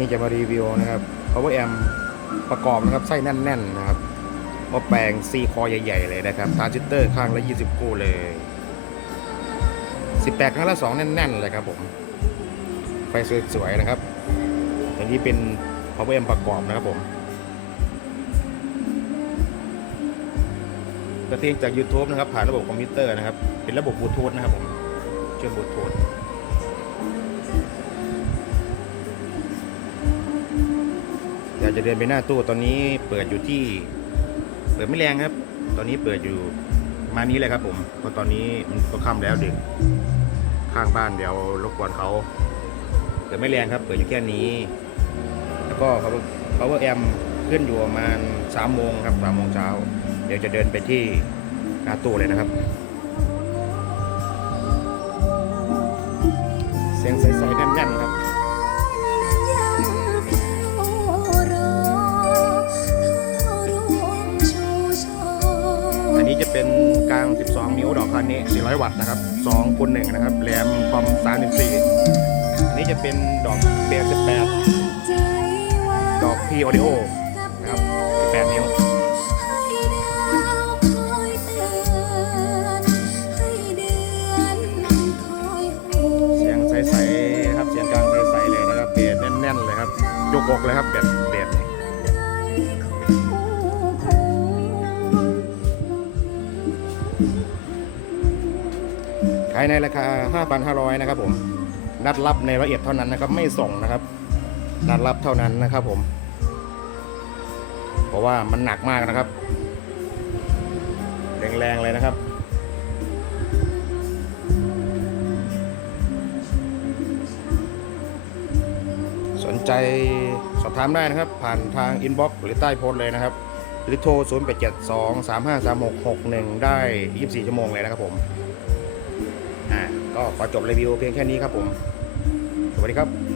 นี้จะมารีวิวนะครับ power amp ประกอบนะครับไส้แน่นๆนะครับว่าแปลงซีคอใหญ่ๆเลยนะครับทรานซิเตอร์ข้างละ 20 คู่เลย 18ครั้งละ 2 แน่นๆเลยครับผมไฟสวยๆนะครับอันนี้เป็น power amp ประกอบนะครับผมกระเทียงจาก YouTube นะครับ ผ่านระบบคอมพิวเตอร์นะครับ เป็นระบบบลูทูธนะครับผมเชื่อมบลูทูธ อยาจะเดินไปหน้าตู้ตอนนี้เปิดอยู่ที่ เปิดไม่แรงครับ ตอนนี้เปิดอยู่มานี้เลยครับผมเพราะตอนนี้มันก็ค่ำแล้วดึกข้างบ้านเดี๋ยวรบกวนเขาเปิดไม่แรงครับ เปิดอยู่แค่นี้ แล้วก็ power power amp ขึ้นอยู่ประมาณสามโมงครับสามโมงเช้าเดี๋ยวจะเดินไปที่หน้าตู้เลยนะครับ เสียงใสๆแน่นๆครับ นี้จะเป็นกลาง 12 นิ้วดอกคันนี้ 400 วัตต์นะครับ2คูณ1นะครับ แรมคอม 34 อันนี้จะเป็นดอกเบส18ดอกพีออดิโอนะครับ 18 นิ้วเสียงใสๆนะครับ เสียงกลางใสๆเลยนะครับเบสแน่นๆเลยครับยกอกเลยครับแบบเบส ขายในราคา 5,500 นะครับผม นัดรับในละเอียดเท่านั้นนะครับ ไม่ส่งนะครับ นัดรับเท่านั้นนะครับผม เพราะว่ามันหนักมากนะครับ แรงๆเลยนะครับสนใจสอบถามได้นะครับ ผ่านทางอินบ็อกซ์หรือใต้โพสต์เลยนะครับ หรือโทร 0 8 7 2 3 5 3 6 6 1 ได้ 24 ชั่วโมงเลยนะครับผม ก็ขอจบรีวิวเพียงแค่นี้ครับผม สวัสดีครับ